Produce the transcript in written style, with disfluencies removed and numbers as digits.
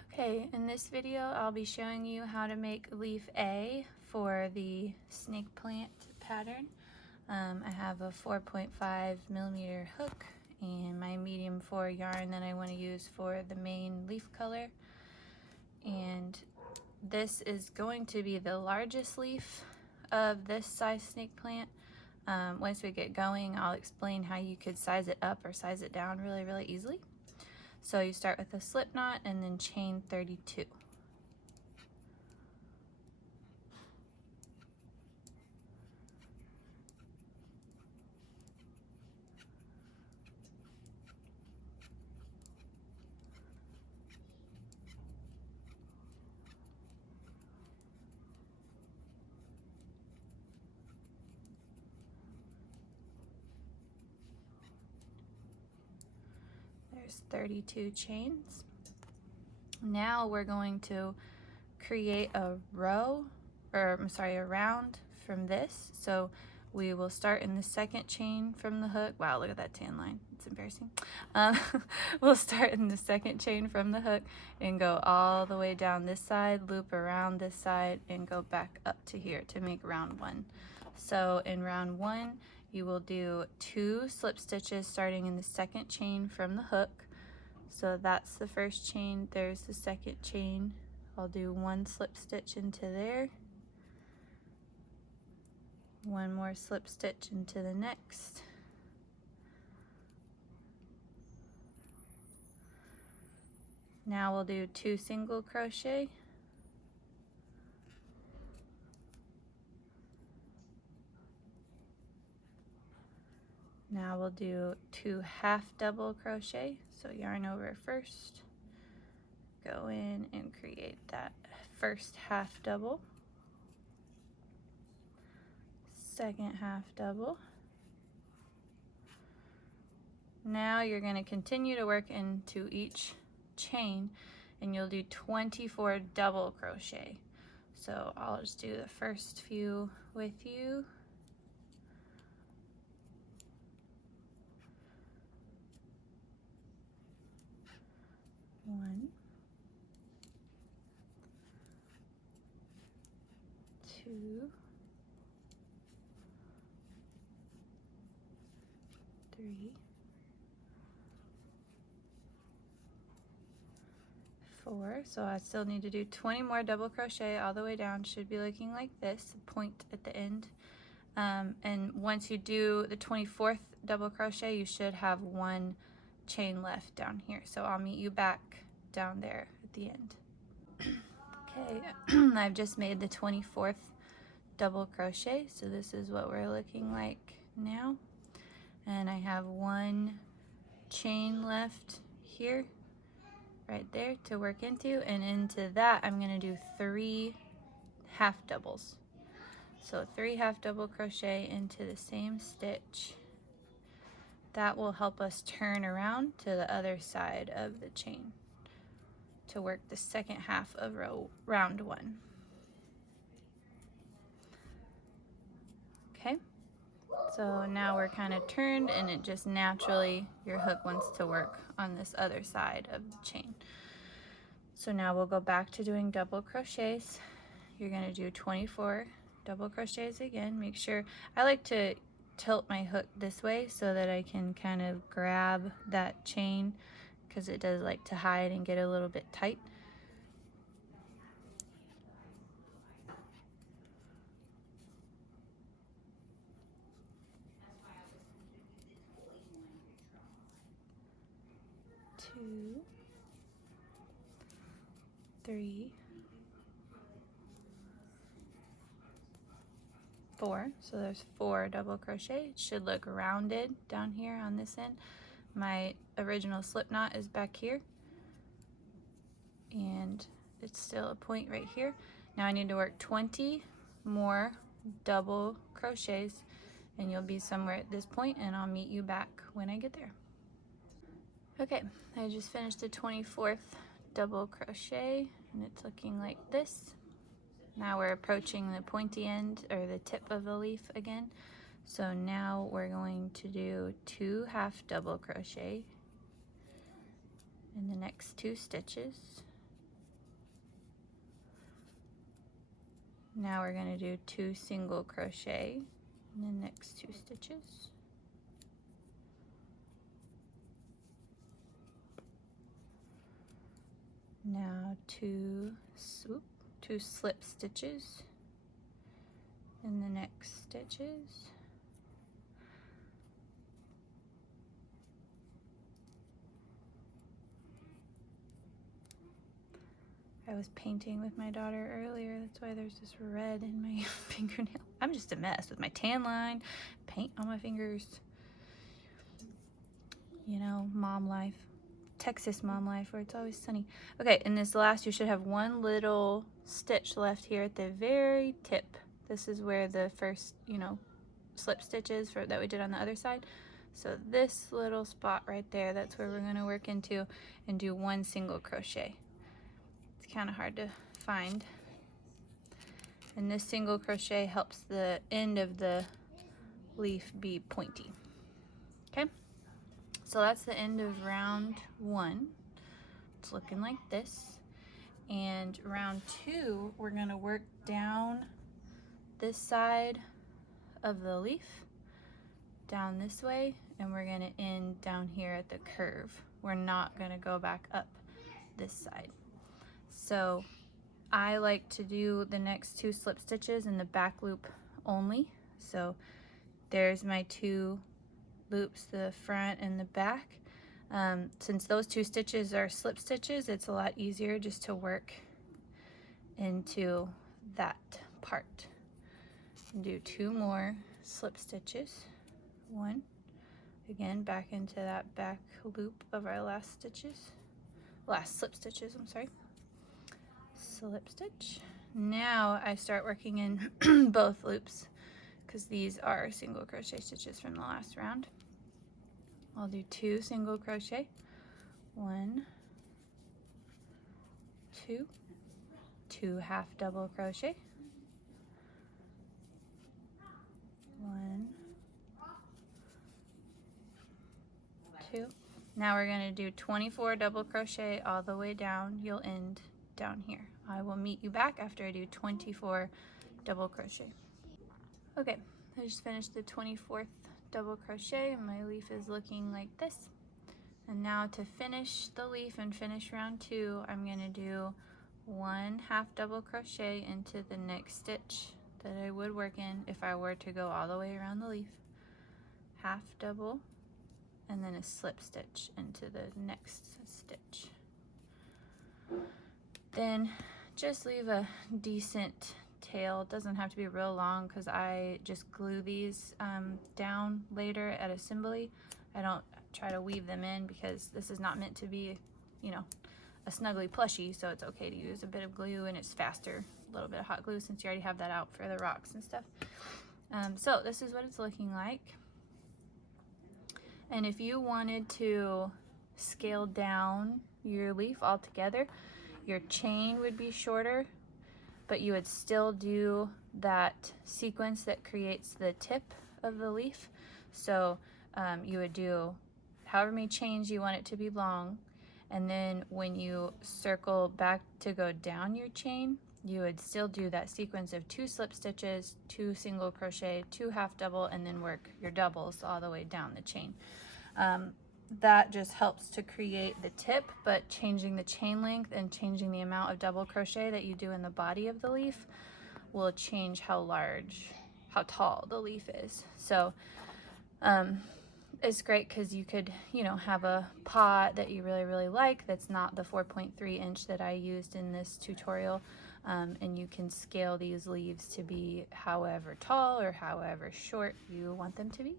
Okay, in this video I'll be showing you how to make leaf A for the snake plant pattern. I have a 4.5 millimeter hook and my medium 4 yarn that I want to use for the main leaf color. And this is going to be the largest leaf of this size snake plant. Once we get going, I'll explain how you could size it up or size it down really easily. So you start with a slip knot and then chain 32. There's 32 chains. Now we're going to create a row, or I'm sorry, a round from this. So we will start in the second chain from the hook. Wow, look at that tan line. It's embarrassing. We'll start in the second chain from the hook and go all the way down this side, loop around this side, and go back up to here to make round one. So in round one, you will do 2 slip stitches starting in the second chain from the hook. So that's the first chain, there's the second chain. I'll do 1 slip stitch into there, 1 more slip stitch into the next, now we'll do 2 single crochet, now we'll do 2 half double crochet. So yarn over first, go in and create that first half double, second half double. Now you're going to continue to work into each chain and you'll do 24 double crochet. So I'll just do the first few with you. One, 2, 3, 4. So I still need to do 20 more double crochet all the way down. Should be looking like this, point at the end. And once you do the 24th double crochet, you should have 1 chain left down here. So I'll meet you back down there at the end. Okay, I've just made the 24th double crochet, so this is what we're looking like now. And I have 1 chain left here, right there, to work into, and into that I'm going to do 3 half doubles. So 3 half double crochet into the same stitch. That will help us turn around to the other side of the chain to work the second half of round 1. Okay, so now we're kind of turned and it just naturally, your hook wants to work on this other side of the chain. So now we'll go back to doing double crochets. You're going to do 24 double crochets again. Make sure, I like to tilt my hook this way so that I can kind of grab that chain because it does like to hide and get a little bit tight. Two, 3, 4. So there's 4 double crochet. It should look rounded down here on this end. My original slip knot is back here and it's still a point right here. Now I need to work 20 more double crochets and you'll be somewhere at this point and I'll meet you back when I get there. Okay, I just finished the 24th double crochet and it's looking like this. Now we're approaching the pointy end or the tip of the leaf again. So now we're going to do 2 half double crochet in the next 2 stitches. Now we're going to do 2 single crochet in the next 2 stitches. Now 2 slip stitches in the next stitches. I was painting with my daughter earlier, that's why there's this red in my fingernail. I'm just a mess with my tan line, paint on my fingers. You know, mom life. Texas mom life where it's always sunny. Okay, in this last, you should have 1 little stitch left here at the very tip. This is where the first, you know, slip stitches that we did on the other side. So this little spot right there, that's where we're going to work into and do 1 single crochet. It's kind of hard to find. And this single crochet helps the end of the leaf be pointy. Okay? So that's the end of round 1. It's looking like this. And round 2, we're going to work down this side of the leaf, down this way, and we're going to end down here at the curve. We're not going to go back up this side. So I like to do the next 2 slip stitches in the back loop only. So there's my 2 loops, the front and the back. Since those 2 stitches are slip stitches, it's a lot easier just to work into that part. Do 2 more slip stitches. 1, again back into that back loop of our last slip stitches, I'm sorry. Slip stitch. Now I start working in both loops because these are single crochet stitches from the last round. I'll do 2 single crochet, 1, 2, 2 half double crochet, 1, 2. Now we're going to do 24 double crochet all the way down. You'll end down here. I will meet you back after I do 24 double crochet. Okay, I just finished the 24th double crochet and my leaf is looking like this. And now to finish the leaf and finish round 2, I'm going to do 1 half double crochet into the next stitch that I would work in if I were to go all the way around the leaf. Half double and then a slip stitch into the next stitch. Then just leave a decent tail. It doesn't have to be real long because I just glue these down later at assembly. I don't try to weave them in because this is not meant to be, you know, a snuggly plushie, so it's okay to use a bit of glue and it's faster, a little bit of hot glue since you already have that out for the rocks and stuff. So this is what it's looking like. And if you wanted to scale down your leaf altogether, your chain would be shorter, but you would still do that sequence that creates the tip of the leaf. So you would do however many chains you want it to be long, and then when you circle back to go down your chain, you would still do that sequence of 2 slip stitches, 2 single crochet, 2 half double, and then work your doubles all the way down the chain. That just helps to create the tip, but changing the chain length and changing the amount of double crochet that you do in the body of the leaf will change how tall the leaf is. So it's great because you could, you know, have a pot that you really like that's not the 4.3 inch that I used in this tutorial, and you can scale these leaves to be however tall or however short you want them to be.